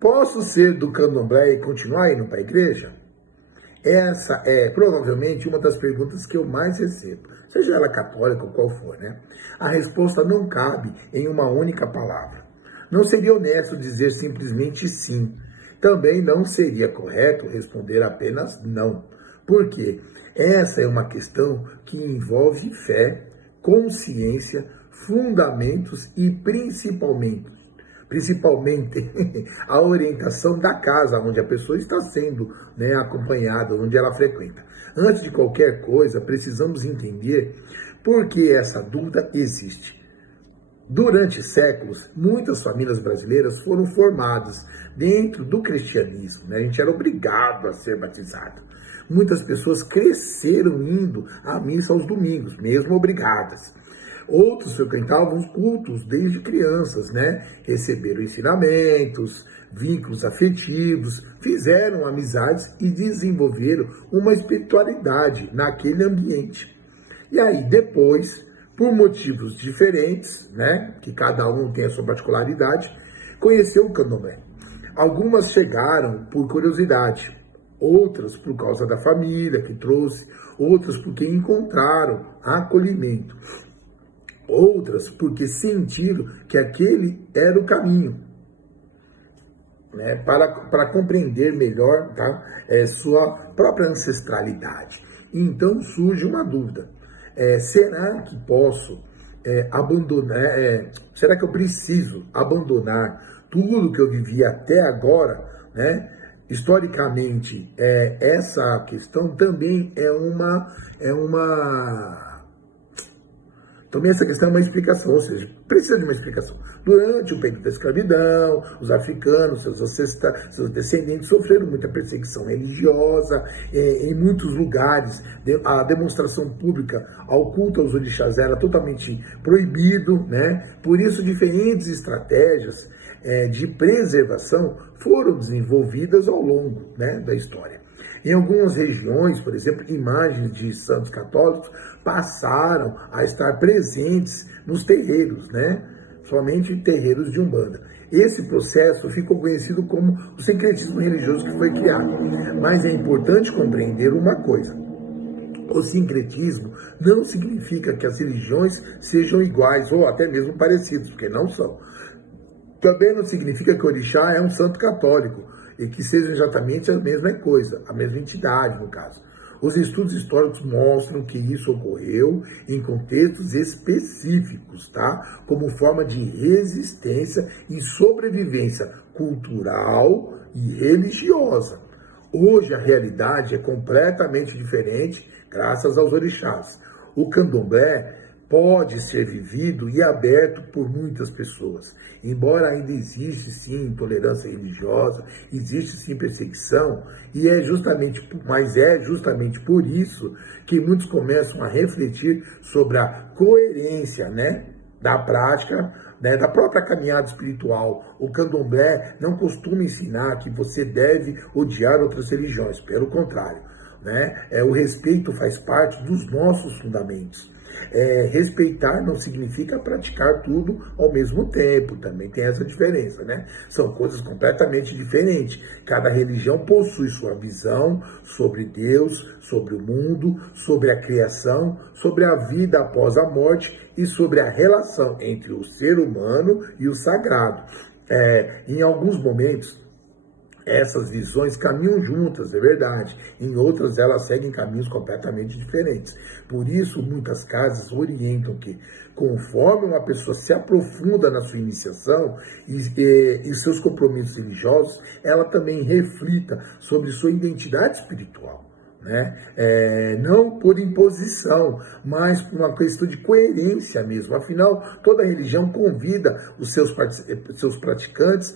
Posso ser do candomblé e continuar indo para a igreja? Essa é provavelmente uma das perguntas que eu mais recebo, seja ela católica ou qual for, né? A resposta não cabe em uma única palavra. Não seria honesto dizer simplesmente sim. Também não seria correto responder apenas não. Por quê? Essa é uma questão que envolve fé, consciência, fundamentos e principalmente a orientação da casa onde a pessoa está sendo, né, acompanhada, onde ela frequenta. Antes de qualquer coisa, precisamos entender por que essa dúvida existe. Durante séculos, muitas famílias brasileiras foram formadas dentro do cristianismo, né? A gente era obrigado a ser batizado. Muitas pessoas cresceram indo à missa aos domingos, mesmo obrigadas. Outros frequentavam os cultos desde crianças, né? Receberam ensinamentos, vínculos afetivos, fizeram amizades e desenvolveram uma espiritualidade naquele ambiente. E aí, depois, por motivos diferentes, né? Que cada um tem a sua particularidade, conheceu o candomblé. Algumas chegaram por curiosidade, outras por causa da família que trouxe, outras porque encontraram acolhimento. Outras porque sentiram que aquele era o caminho, né, para compreender melhor, tá, sua própria ancestralidade. Então surge uma dúvida: será que posso abandonar? Será que eu preciso abandonar tudo que eu vivi até agora, né? Historicamente, essa questão também também essa questão é uma explicação, ou seja, precisa de uma explicação. Durante o período da escravidão, os africanos, seus descendentes sofreram muita perseguição religiosa. Em muitos lugares, a demonstração pública ao culto aos orixás era totalmente proibido, né? Por isso, diferentes estratégias de preservação foram desenvolvidas ao longo, né, da história. Em algumas regiões, por exemplo, imagens de santos católicos passaram a estar presentes nos terreiros, né? Somente em terreiros de Umbanda. Esse processo ficou conhecido como o sincretismo religioso que foi criado. Mas é importante compreender uma coisa: o sincretismo não significa que as religiões sejam iguais ou até mesmo parecidas, porque não são. Também não significa que o orixá é um santo católico e que seja exatamente a mesma coisa, a mesma entidade, no caso. Os estudos históricos mostram que isso ocorreu em contextos específicos, tá? Como forma de resistência e sobrevivência cultural e religiosa. Hoje a realidade é completamente diferente graças aos orixás. O candomblé pode ser vivido e aberto por muitas pessoas. Embora ainda existe sim intolerância religiosa, existe sim perseguição, mas é justamente por isso que muitos começam a refletir sobre a coerência, né, da prática, né, da própria caminhada espiritual. O candomblé não costuma ensinar que você deve odiar outras religiões, pelo contrário, né? O respeito faz parte dos nossos fundamentos. Respeitar não significa praticar tudo ao mesmo tempo, também tem essa diferença, né? São coisas completamente diferentes. Cada religião possui sua visão sobre Deus, sobre o mundo, sobre a criação, sobre a vida após a morte e sobre a relação entre o ser humano e o sagrado. Em alguns momentos, essas visões caminham juntas, é verdade. Em outras, elas seguem caminhos completamente diferentes. Por isso, muitas casas orientam que, conforme uma pessoa se aprofunda na sua iniciação e seus compromissos religiosos, ela também reflita sobre sua identidade espiritual, né? Não por imposição, mas por uma questão de coerência mesmo. Afinal, toda religião convida os seus praticantes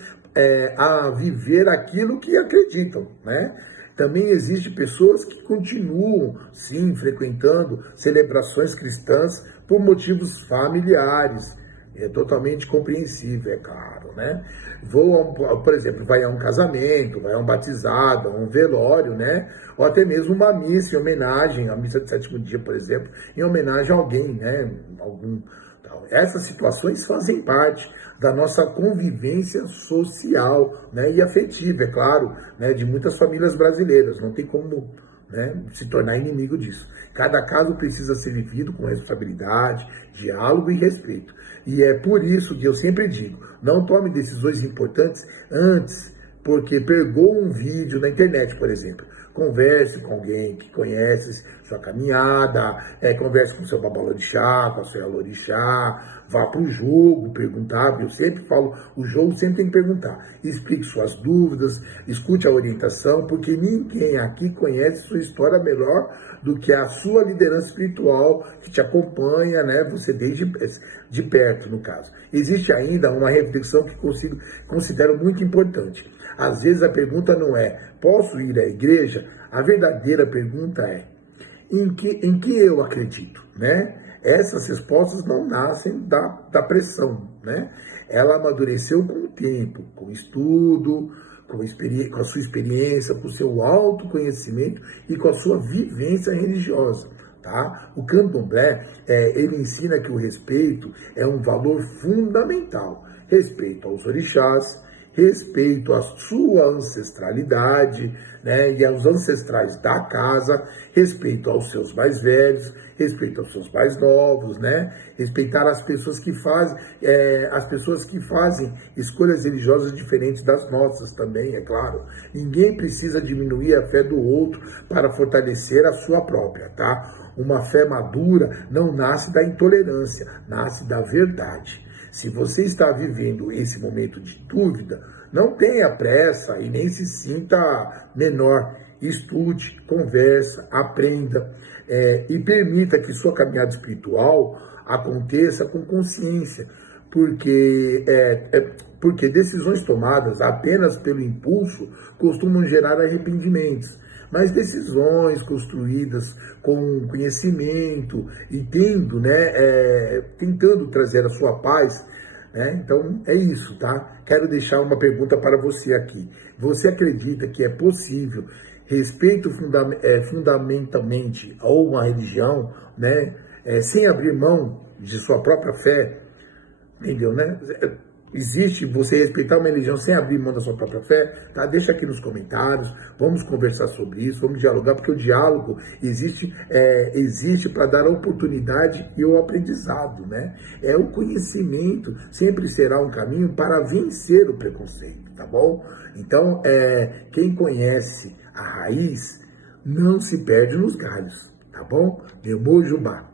a viver aquilo que acreditam, né? Também existem pessoas que continuam, sim, frequentando celebrações cristãs por motivos familiares. É totalmente compreensível, é claro, né? Por exemplo, vai a um casamento, vai a um batizado, a um velório, né? Ou até mesmo uma missa em homenagem, a missa de sétimo dia, por exemplo, em homenagem a alguém, né? Essas situações fazem parte da nossa convivência social, né, e afetiva, é claro, né, de muitas famílias brasileiras. Não tem como, né, se tornar inimigo disso. Cada caso precisa ser vivido com responsabilidade, diálogo e respeito. E é por isso que eu sempre digo, não tome decisões importantes antes, porque pegou um vídeo na internet, por exemplo. Converse com alguém que conhece sua caminhada, converse com seu babalorixá, com a sua alorixá, vá para o jogo perguntar. Eu sempre falo, o jogo sempre tem que perguntar. Explique suas dúvidas, escute a orientação, porque ninguém aqui conhece sua história melhor do que a sua liderança espiritual que te acompanha, né? Você desde de perto, no caso. Existe ainda uma reflexão que considero muito importante. Às vezes a pergunta não é, posso ir à igreja? A verdadeira pergunta é, em que eu acredito, né? Essas respostas não nascem da pressão, né? Ela amadureceu com o tempo, com o estudo, com a sua experiência, com o seu autoconhecimento e com a sua vivência religiosa. Tá? O candomblé, ele ensina que o respeito é um valor fundamental. Respeito aos orixás, respeito à sua ancestralidade, né, e aos ancestrais da casa, respeito aos seus mais velhos, respeito aos seus mais novos, né, respeitar as pessoas que fazem escolhas religiosas diferentes das nossas também, é claro. Ninguém precisa diminuir a fé do outro para fortalecer a sua própria, tá? Uma fé madura não nasce da intolerância, nasce da verdade. Se você está vivendo esse momento de dúvida, não tenha pressa e nem se sinta menor. Estude, conversa, aprenda e permita que sua caminhada espiritual aconteça com consciência, porque decisões tomadas apenas pelo impulso costumam gerar arrependimentos. Mas decisões construídas com conhecimento e tentando trazer a sua paz, né? Então é isso, tá? Quero deixar uma pergunta para você aqui. Você acredita que é possível respeito fundamentalmente a uma religião, né? Sem abrir mão de sua própria fé? Entendeu, né? Existe você respeitar uma religião sem abrir mão da sua própria fé? Tá? Deixa aqui nos comentários, vamos conversar sobre isso, vamos dialogar, porque o diálogo existe para dar a oportunidade e o aprendizado, né? O conhecimento sempre será um caminho para vencer o preconceito, tá bom? Então, quem conhece a raiz não se perde nos galhos, tá bom? Meu Mojubá.